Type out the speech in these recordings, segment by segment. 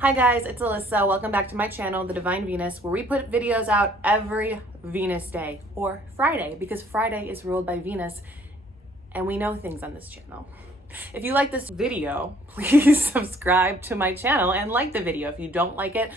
Hi guys, it's Alyssa. Welcome back to my channel, The Divine Venus, where we put videos out every Venus day, or Friday, because Friday is ruled by Venus, and we know things on this channel. If you like this video, please subscribe to my channel and like the video. If you don't like it,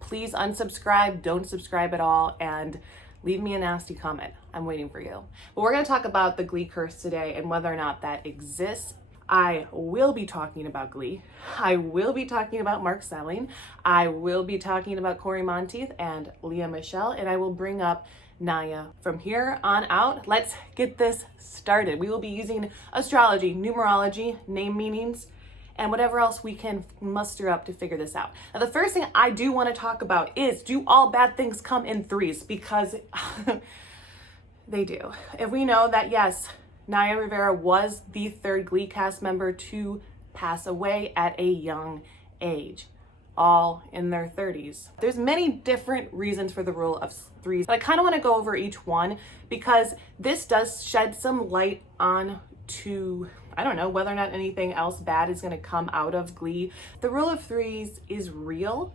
please unsubscribe, don't subscribe at all, and leave me a nasty comment. I'm waiting for you. But we're going to talk about the GLEE curse today and whether or not that exists. I will be talking about GLEE. I will be talking about Mark Selling. I will be talking about Corey Monteith and Leah Michelle, and I will bring up Naya. From here on out, let's get this started. We will be using astrology, numerology, name meanings, and whatever else we can muster up to figure this out. Now, the first thing I do want to talk about is, do all bad things come in threes? Because they do. If we know that, yes, Naya Rivera was the third GLEE cast member to pass away at a young age, all in their 30s. There's many different reasons for the rule of threes, but I kind of want to go over each one because this does shed some light on to, I don't know, whether or not anything else bad is going to come out of GLEE. The rule of threes is real.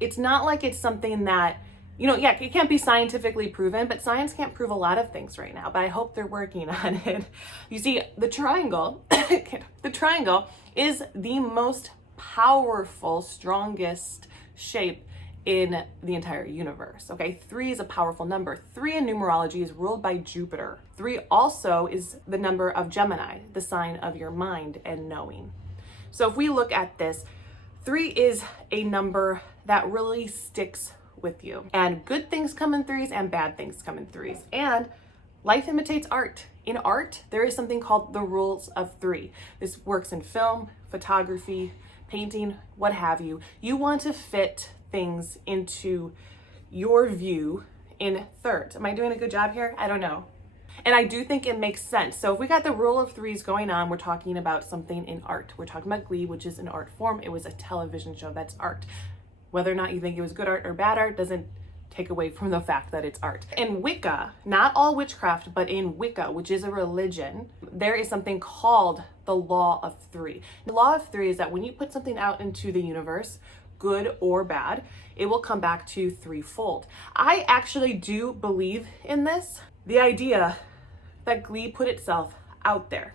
It's not like it's something that, it can't be scientifically proven, but science can't prove a lot of things right now, but I hope they're working on it. You see, the triangle, the triangle is the most powerful, strongest shape in the entire universe, okay? 3 is a powerful number. 3 in numerology is ruled by Jupiter. 3 also is the number of Gemini, the sign of your mind and knowing. So if we look at this, 3 is a number that really sticks with you. And good things come in 3s and bad things come in 3s. And life imitates art. In art, there is something called the rules of 3. This works in film, photography, painting, what have you. You want to fit things into your view in thirds. Am I doing a good job here? I don't know. And I do think it makes sense. So if we got the rule of 3s going on, we're talking about something in art. We're talking about GLEE, which is an art form. It was a television show. That's art. Whether or not you think it was good art or bad art doesn't take away from the fact that it's art. In Wicca, not all witchcraft, but in Wicca, which is a religion, there is something called the law of 3. The law of 3 is that when you put something out into the universe, good or bad, it will come back to threefold. I actually do believe in this, the idea that GLEE put itself out there.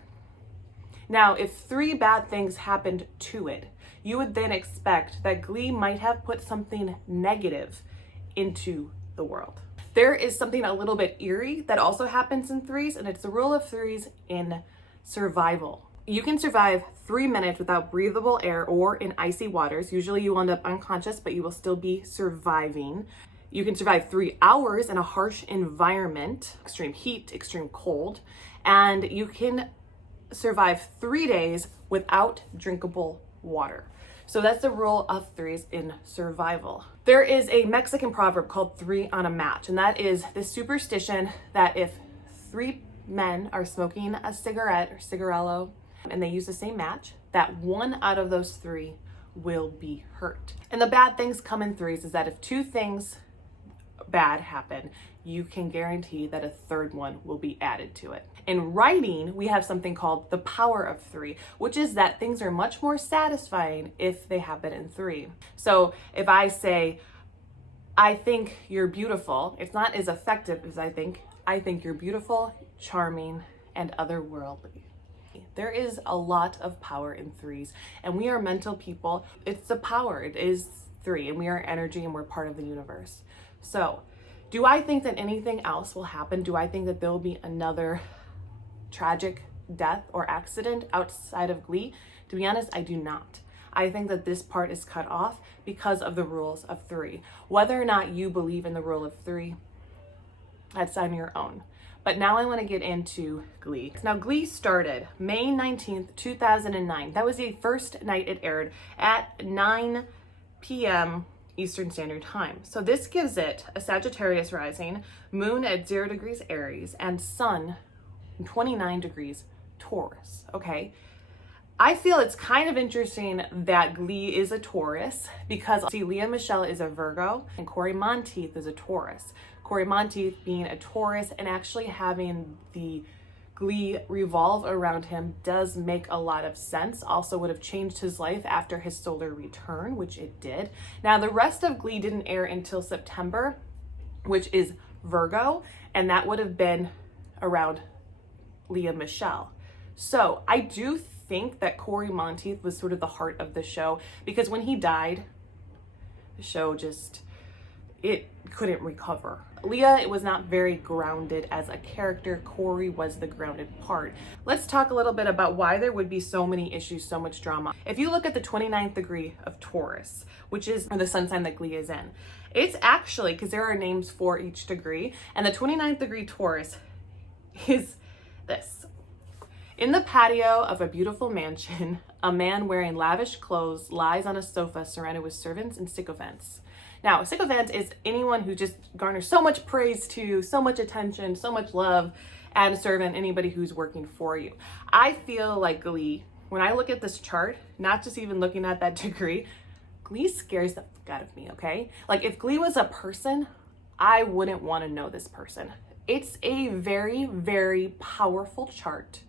Now, if 3 bad things happened to it, you would then expect that GLEE might have put something negative into the world. There is something a little bit eerie that also happens in 3s, and it's the rule of 3s in survival. You can survive 3 minutes without breathable air or in icy waters. Usually you end up unconscious, but you will still be surviving. You can survive 3 hours in a harsh environment, extreme heat, extreme cold, and you can survive 3 days without drinkable water. So that's the rule of 3s in survival. There is a Mexican proverb called 3 on a match, and that is this superstition that if 3 men are smoking a cigarette or cigarillo and they use the same match, that 1 out of those 3 will be hurt. And the bad things come in 3s is that if 2 things bad happen, you can guarantee that a third one will be added to it. In writing, we have something called the power of 3, which is that things are much more satisfying if they happen in 3. So if I say, I think you're beautiful, it's not as effective as I think you're beautiful, charming, and otherworldly. There is a lot of power in 3s, and we are mental people. It's the power, it is 3, and we are energy and we're part of the universe. So, do I think that anything else will happen? Do I think that there will be another tragic death or accident outside of GLEE? To be honest, I do not. I think that this part is cut off because of the rules of 3. Whether or not you believe in the rule of 3, that's on your own. But now I want to get into GLEE. Now, GLEE started May 19th, 2009. That was the first night it aired at 9 p.m. Eastern Standard Time. So this gives it a Sagittarius rising, moon at 0 degrees Aries, and sun 29 degrees Taurus, okay? I feel it's kind of interesting that GLEE is a Taurus because, see, Leah Michelle is a Virgo and Corey Monteith is a Taurus. Corey Monteith being a Taurus and actually having the GLEE revolve around him does make a lot of sense. Also would have changed his life after his solar return, which it did. Now, the rest of GLEE didn't air until September, which is Virgo, and that would have been around Lea Michele. So I do think that Corey Monteith was sort of the heart of the show, because when he died, the show just, it couldn't recover. Lea, it was not very grounded as a character. Corey was the grounded part. Let's talk a little bit about why there would be so many issues, so much drama. If you look at the 29th degree of Taurus, which is the sun sign that GLEE is in, it's actually, because there are names for each degree, and the 29th degree Taurus is this. In the patio of a beautiful mansion, a man wearing lavish clothes lies on a sofa surrounded with servants and sycophants. Now, a sycophant is anyone who just garners so much praise to you, so much attention, so much love, and a servant, anybody who's working for you. I feel like GLEE, when I look at this chart, not just even looking at that degree, GLEE scares the fuck out of me, okay? Like, if GLEE was a person, I wouldn't want to know this person. It's a very, very powerful chart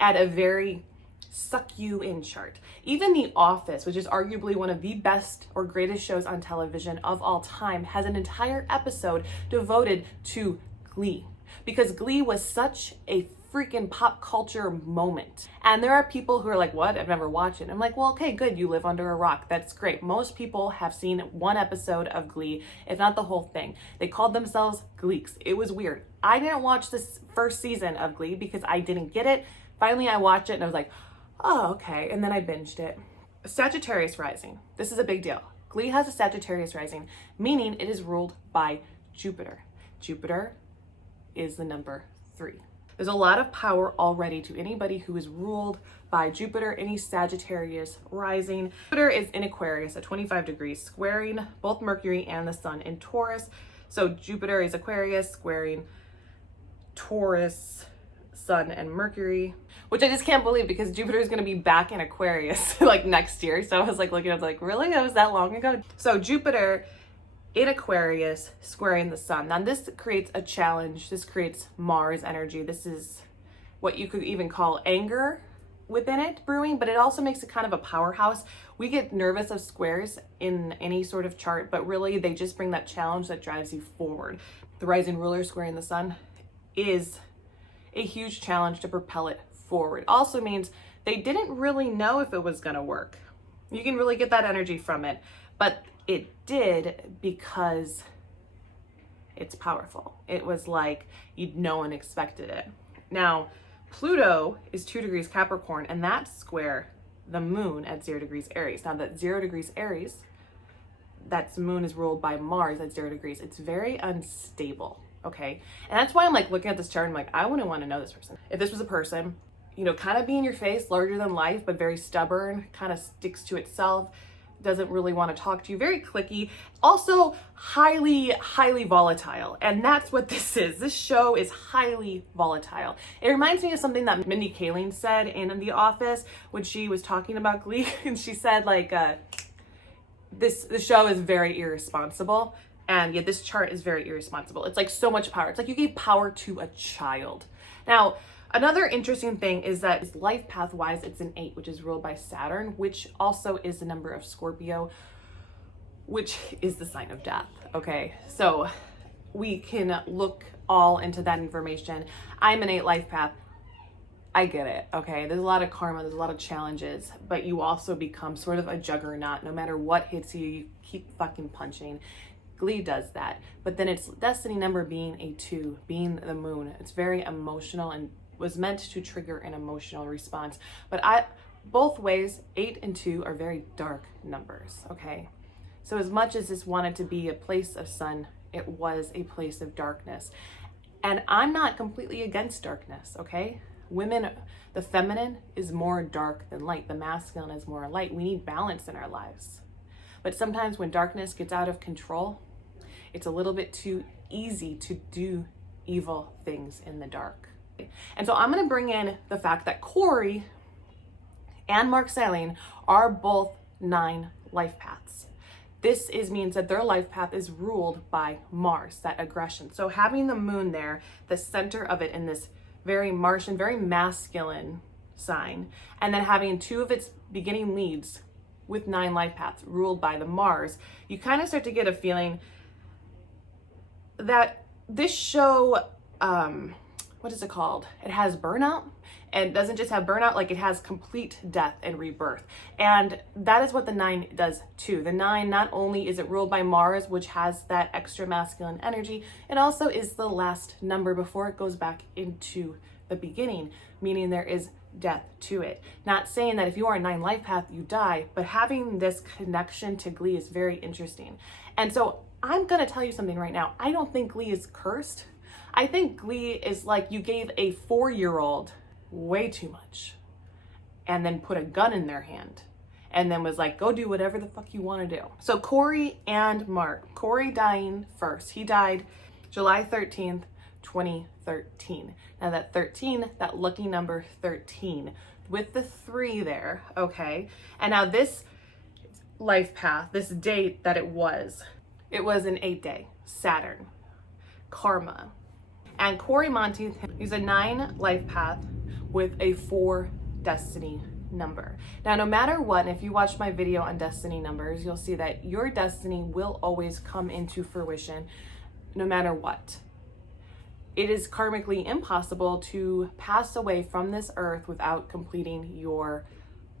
and a very suck you in chart. Even The Office, which is arguably one of the best or greatest shows on television of all time, has an entire episode devoted to GLEE, because GLEE was such a freaking pop culture moment. And there are people who are like, what? I've never watched it. I'm like, well, okay, good. You live under a rock. That's great. Most people have seen one episode of GLEE, if not the whole thing. They called themselves Gleeks. It was weird. I didn't watch this first season of GLEE because I didn't get it. Finally, I watched it and I was like, oh, okay. And then I binged it. Sagittarius rising. This is a big deal. GLEE has a Sagittarius rising, meaning it is ruled by Jupiter. Jupiter is the number 3. There's a lot of power already to anybody who is ruled by Jupiter, any Sagittarius rising. Jupiter is in Aquarius at 25 degrees, squaring both Mercury and the sun in Taurus. So Jupiter is Aquarius, squaring Taurus, sun and Mercury, which I just can't believe, because Jupiter is going to be back in Aquarius like next year. So I was like looking, I was like, really? That was that long ago? So Jupiter in Aquarius squaring the sun. Now this creates a challenge. This creates Mars energy. This is what you could even call anger within it brewing, but it also makes it kind of a powerhouse. We get nervous of squares in any sort of chart, but really they just bring that challenge that drives you forward. The rising ruler squaring the sun is a huge challenge to propel it forward. Also means they didn't really know if it was going to work. You can really get that energy from it, but it did because it's powerful. It was like no one expected it. Now, Pluto is 2 degrees Capricorn, and that's square the moon at 0 degrees Aries. Now that 0 degrees Aries, that moon is ruled by Mars at 0 degrees. It's very unstable. Okay. And that's why I'm like looking at this chart and I'm like, I wouldn't want to know this person. If this was a person, you know, kind of be in your face, larger than life, but very stubborn, kind of sticks to itself, doesn't really want to talk to you, very cliquey, also highly, highly volatile. And that's what this is. This show is highly volatile. It reminds me of something that Mindy Kaling said in The Office when she was talking about GLEE. And she said like, the show is very irresponsible. And yet this chart is very irresponsible. It's like so much power. It's like you gave power to a child. Now, another interesting thing is that life path wise, it's an 8, which is ruled by Saturn, which also is the number of Scorpio, which is the sign of death. Okay, so we can look all into that information. I'm an 8 life path. I get it. Okay, there's a lot of karma, there's a lot of challenges, but you also become sort of a juggernaut. No matter what hits you, you keep fucking punching. GLEE does that, but then it's destiny number being a 2, being the moon. It's very emotional and was meant to trigger an emotional response. But both ways, 8 and 2 are very dark numbers, okay? So as much as this wanted to be a place of sun, it was a place of darkness. And I'm not completely against darkness, okay? Women, the feminine is more dark than light. The masculine is more light. We need balance in our lives. But sometimes when darkness gets out of control, it's a little bit too easy to do evil things in the dark. And so I'm going to bring in the fact that Corey and Mark Salling are both 9 life paths. This means that their life path is ruled by Mars, that aggression. So having the moon there, the center of it in this very Martian, very masculine sign, and then having two of its beginning leads with 9 life paths ruled by the Mars, you kind of start to get a feeling that this show, what is it called? It has burnout, and it doesn't just have burnout, like it has complete death and rebirth. And that is what the 9 does too. The 9, not only is it ruled by Mars, which has that extra masculine energy, it also is the last number before it goes back into the beginning, meaning there is death to it. Not saying that if you are a 9 life path, you die, but having this connection to GLEE is very interesting. And so I'm gonna tell you something right now. I don't think GLEE is cursed. I think GLEE is like you gave a 4-year-old way too much and then put a gun in their hand and then was like, go do whatever the fuck you want to do. So Corey and Mark, Corey dying first. He died July 13th, 2013. Now that 13, that lucky number 13 with the 3 there, okay? And now this life path, this date that it was an 8-day Saturn, karma. And Corey Monteith, he's a 9 life path with a 4 destiny number. Now, no matter what, if you watch my video on destiny numbers, you'll see that your destiny will always come into fruition no matter what. It is karmically impossible to pass away from this earth without completing your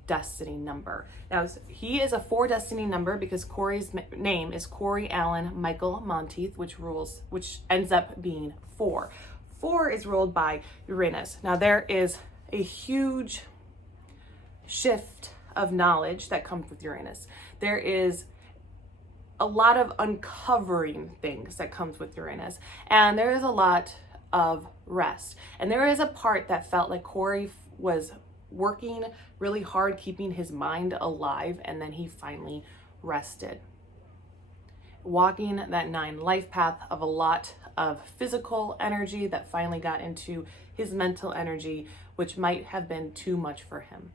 destiny number. Now, he is a 4 destiny number because Corey's name is Corey Allen Michael Monteith, which ends up being 4. 4 is ruled by Uranus. Now, there is a huge shift of knowledge that comes with Uranus. There is a lot of uncovering things that comes with Uranus, and there is a lot of rest. And there is a part that felt like Corey was working really hard, keeping his mind alive, and then he finally rested. Walking that 9 life path of a lot of physical energy that finally got into his mental energy, which might have been too much for him.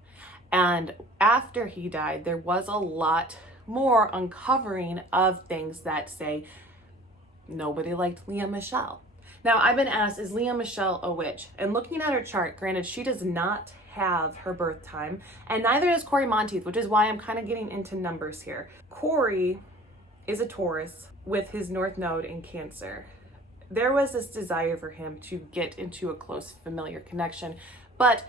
And after he died, there was a lot more uncovering of things that say nobody liked Leah Michelle. Now, I've been asked, is Leah Michelle a witch? And looking at her chart, granted, she does not have her birth time, and neither does Corey Monteith, which is why I'm kind of getting into numbers here. Corey is a Taurus with his North Node in Cancer. There was this desire for him to get into a close familiar connection, but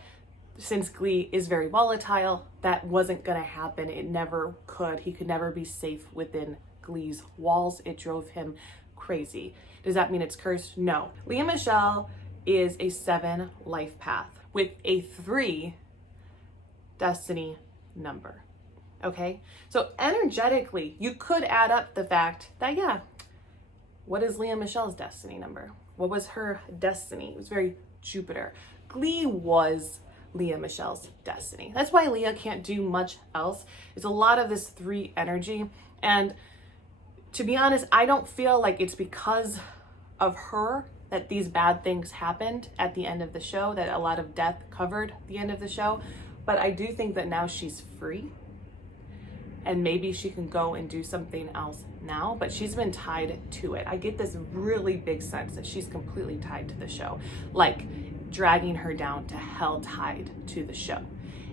since GLEE is very volatile, that wasn't going to happen. It never could. He could never be safe within GLEE's walls. It drove him crazy. Does that mean it's cursed? No. Leah Michelle is a 7 life path with a 3 destiny number. Okay? So energetically, you could add up the fact that, yeah, what is Leah Michelle's destiny number? What was her destiny? It was very Jupiter. GLEE was Leah Michelle's destiny. That's why Leah can't do much else. It's a lot of this 3 energy. And to be honest, I don't feel like it's because of her that these bad things happened at the end of the show, that a lot of death covered the end of the show. But I do think that now she's free and maybe she can go and do something else now, but she's been tied to it. I get this really big sense that she's completely tied to the show, like dragging her down to hell tied to the show.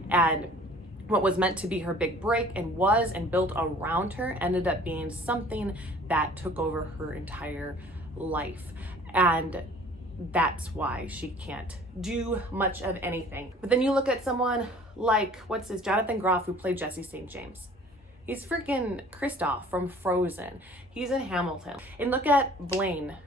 And what was meant to be her big break and was and built around her ended up being something that took over her entire life. And that's why she can't do much of anything. But then you look at someone like, Jonathan Groff, who played Jesse St. James. He's freaking Kristoff from Frozen. He's in Hamilton. And look at Blaine,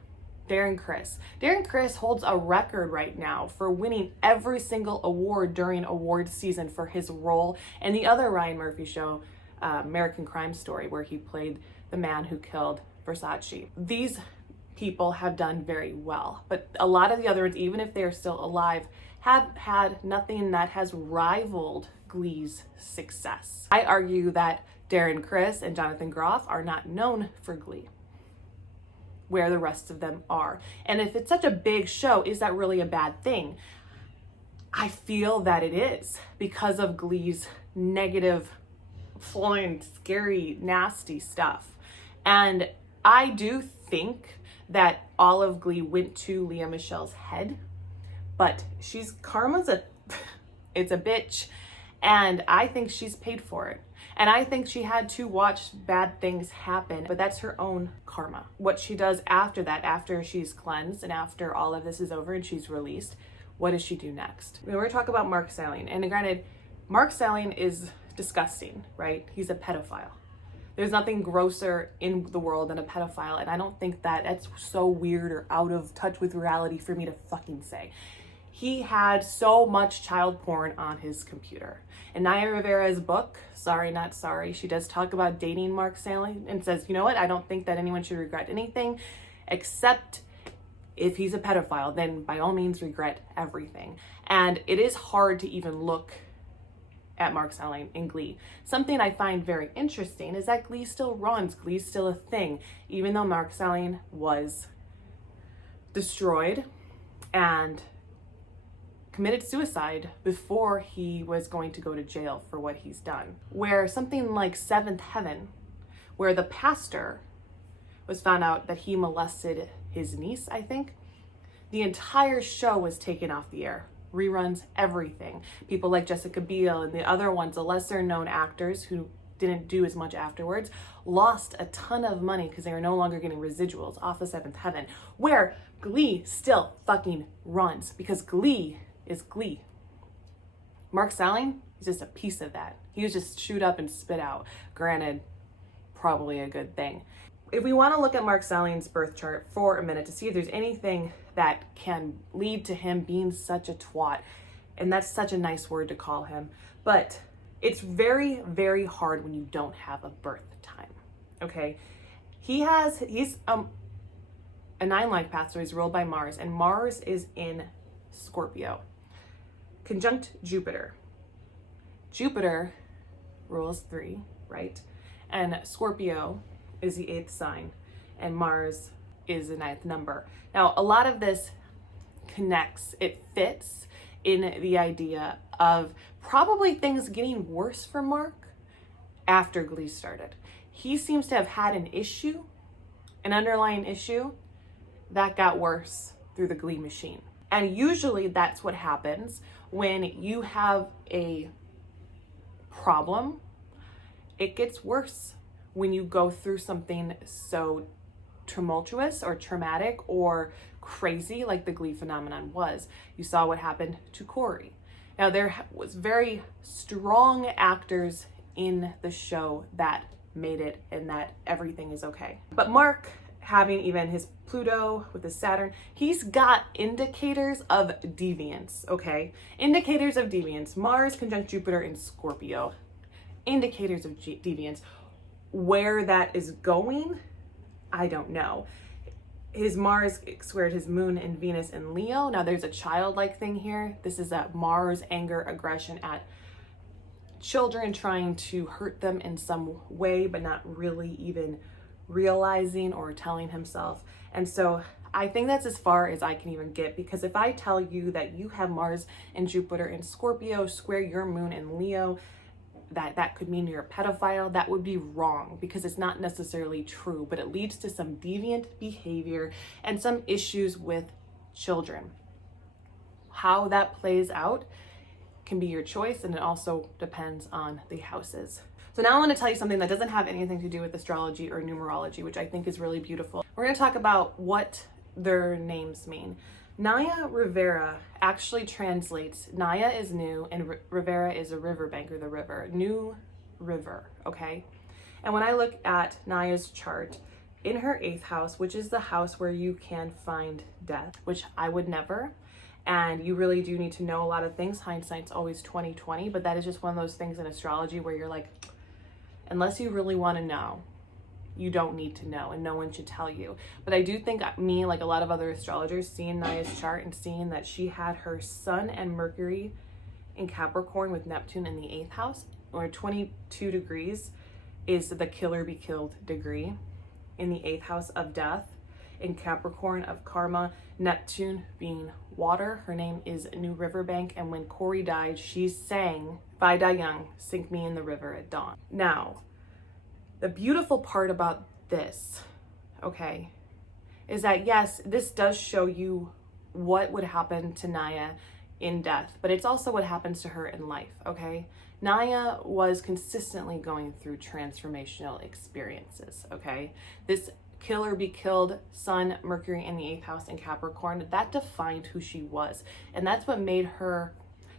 Darren Criss. Darren Criss holds a record right now for winning every single award during award season for his role in the other Ryan Murphy show, American Crime Story, where he played the man who killed Versace. These people have done very well, but a lot of the other ones, even if they're still alive, have had nothing that has rivaled GLEE's success. I argue that Darren Criss and Jonathan Groff are not known for GLEE, where the rest of them are. And if it's such a big show, is that really a bad thing? I feel that it is, because of GLEE's negative, flying, scary, nasty stuff. And I do think that all of GLEE went to Leah Michelle's head, but karma's it's a bitch, and I think she's paid for it. And I think she had to watch bad things happen, but that's her own karma. What she does after that, after she's cleansed and after all of this is over and she's released, what does she do next? We're gonna talk about Mark Salling. And granted, Mark Salling is disgusting, right? He's a pedophile. There's nothing grosser in the world than a pedophile, and I don't think that's so weird or out of touch with reality for me to fucking say. He had so much child porn on his computer. In Naya Rivera's book, Sorry Not Sorry, she does talk about dating Mark Salling and says, you know what, I don't think that anyone should regret anything, except if he's a pedophile, then by all means regret everything. And it is hard to even look at Mark Salling in GLEE. Something I find very interesting is that GLEE still runs, GLEE's still a thing, even though Mark Salling was destroyed and committed suicide before he was going to go to jail for what he's done. Where something like Seventh Heaven, where the pastor was found out that he molested his niece, I think, the entire show was taken off the air. Reruns, everything. People like Jessica Biel and the other ones, the lesser known actors who didn't do as much afterwards, lost a ton of money because they were no longer getting residuals off of Seventh Heaven, where GLEE still fucking runs because GLEE is GLEE. Mark Salling is just a piece of that. He was just shoot up and spit out. Granted, probably a good thing. If we want to look at Mark Salling's birth chart for a minute to see if there's anything that can lead to him being such a twat, and that's such a nice word to call him, but it's very, very hard when you don't have a birth time, okay? He's a 9-life path, so he's ruled by Mars, and Mars is in Scorpio, conjunct Jupiter. Jupiter rules 3, right? And Scorpio is the 8th sign, and Mars is the 9th number. Now, a lot of this connects, it fits in the idea of probably things getting worse for Mark after GLEE started. He seems to have had an issue, an underlying issue, that got worse through the GLEE machine. And usually that's what happens when you have a problem. It gets worse when you go through something so tumultuous or traumatic or crazy like the GLEE phenomenon was. You saw what happened to Corey. Now, there was very strong actors in the show that made it and that everything is okay. But Mark, having even his Pluto with his Saturn, he's got indicators of deviance, okay? Indicators of deviance. Mars conjunct Jupiter in Scorpio. Indicators of deviance. Where that is going, I don't know. His Mars squared his Moon and Venus in Leo. Now there's a childlike thing here. This is a Mars anger, aggression at children, trying to hurt them in some way, but not really even realizing or telling himself. And so I think that's as far as I can even get, because if I tell you that you have Mars and Jupiter in Scorpio square your Moon in Leo, that could mean you're a pedophile, that would be wrong, because it's not necessarily true, but it leads to some deviant behavior and some issues with children. How that plays out can be your choice, and it also depends on the houses. So now I want to tell you something that doesn't have anything to do with astrology or numerology, which I think is really beautiful. We're going to talk about what their names mean. Naya Rivera actually translates, Naya is new and Rivera is a riverbank, or the river, new river, okay? And when I look at Naya's chart, in her 8th house, which is the house where you can find death, which I would never, and you really do need to know a lot of things. Hindsight's always 20/20, but that is just one of those things in astrology where you're like, unless you really want to know, you don't need to know, and no one should tell you. But I do think me, like a lot of other astrologers, seeing Naya's chart and seeing that she had her Sun and Mercury in Capricorn with Neptune in the 8th house, or 22 degrees is the killer be killed degree in the 8th house of death, in Capricorn of karma, Neptune being water. Her name is New Riverbank, and when Corey died, she sang, "If I die young, sink me in the river at dawn." Now, the beautiful part about this, okay, is that yes, this does show you what would happen to Naya in death, but it's also what happens to her in life, okay? Naya was consistently going through transformational experiences, okay? This kill or be killed Sun, Mercury in the 8th house in Capricorn, that defined who she was. And that's what made her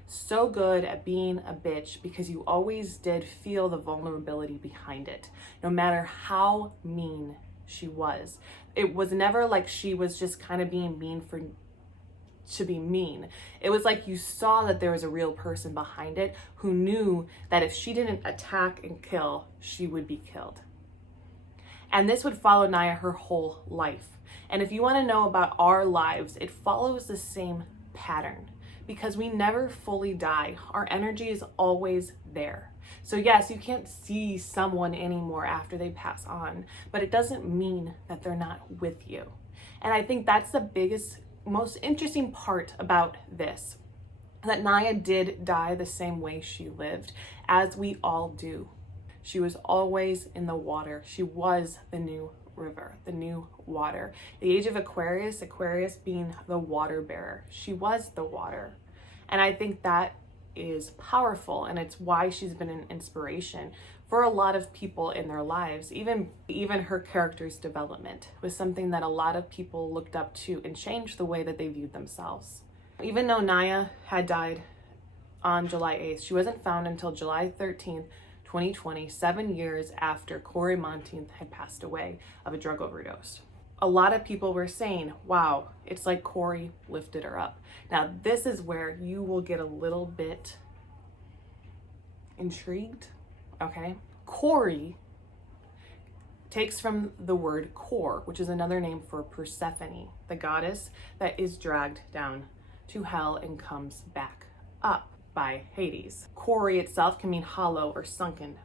so good at being a bitch, because you always did feel the vulnerability behind it, no matter how mean she was. It was never like she was just kind of being mean to be mean. It was like you saw that there was a real person behind it who knew that if she didn't attack and kill, she would be killed. And this would follow Naya her whole life. And if you want to know about our lives, it follows the same pattern, because we never fully die. Our energy is always there. So yes, you can't see someone anymore after they pass on, but it doesn't mean that they're not with you. And I think that's the biggest, most interesting part about this, that Naya did die the same way she lived, as we all do. She was always in the water. She was the new river, the new water. The age of Aquarius, Aquarius being the water bearer. She was the water. And I think that is powerful, and it's why she's been an inspiration for a lot of people in their lives. Even her character's development was something that a lot of people looked up to and changed the way that they viewed themselves. Even though Naya had died on July 8th, she wasn't found until July 13th, 2020, 7 years after Corey Monteith had passed away of a drug overdose. A lot of people were saying, wow, it's like Corey lifted her up. Now, this is where you will get a little bit intrigued, okay? Corey takes from the word core, which is another name for Persephone, the goddess that is dragged down to hell and comes back up by Hades. Corey itself can mean hollow or sunken,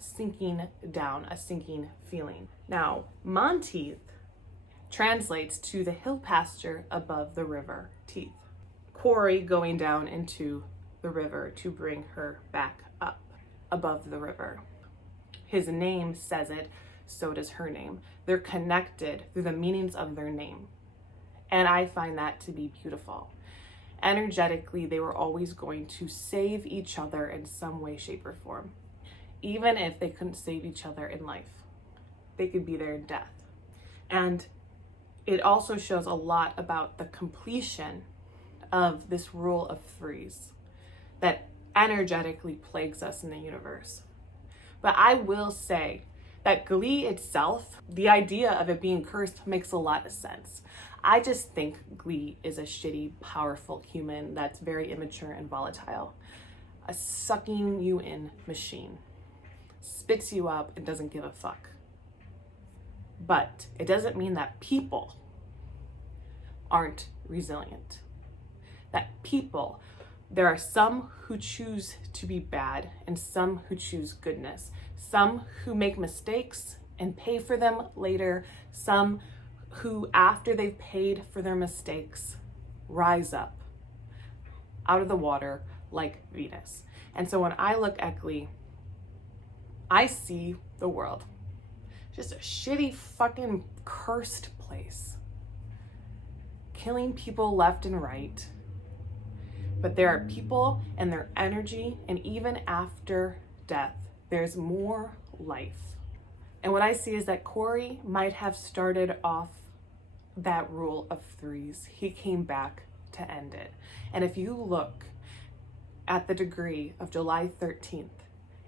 sinking down, a sinking feeling. Now, Monteith translates to the hill pasture above the river Teeth. Corey going down into the river to bring her back up above the river. His name says it, so does her name. They're connected through the meanings of their name. And I find that to be beautiful. Energetically, they were always going to save each other in some way, shape, or form. Even if they couldn't save each other in life, they could be there in death. And it also shows a lot about the completion of this rule of threes that energetically plagues us in the universe. But I will say that GLEE itself, the idea of it being cursed makes a lot of sense. I just think GLEE is a shitty, powerful human that's very immature and volatile. A sucking you in machine. Spits you up and doesn't give a fuck. But it doesn't mean that people aren't resilient. That people, there are some who choose to be bad and some who choose goodness. Some who make mistakes and pay for them later. Some who, after they've paid for their mistakes, rise up out of the water like Venus. And so when I look at GLEE, I see the world. Just a shitty fucking cursed place. Killing people left and right. But there are people and their energy, and even after death, there's more life. And what I see is that Corey might have started off that rule of threes. He came back to end it. And if you look at the degree of July 13th,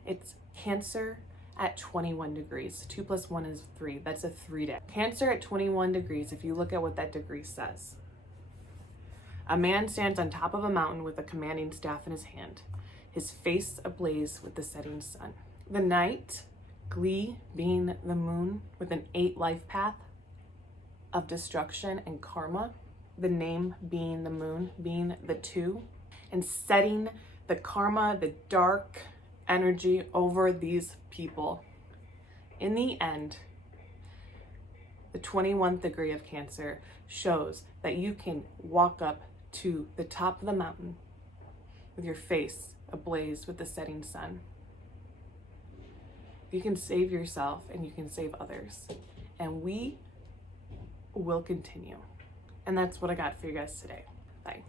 it's Cancer at 21 degrees. 2 + 1 is 3. That's a 3-day. Cancer at 21 degrees, if you look at what that degree says. A man stands on top of a mountain with a commanding staff in his hand, his face ablaze with the setting sun. The night, GLEE being the moon with an 8 life path of destruction and karma, the name being the moon, being the 2, and setting the karma, the dark energy over these people. In the end, the 21st degree of Cancer shows that you can walk up to the top of the mountain with your face ablaze with the setting sun. You can save yourself and you can save others. And we will continue. And that's what I got for you guys today. Bye.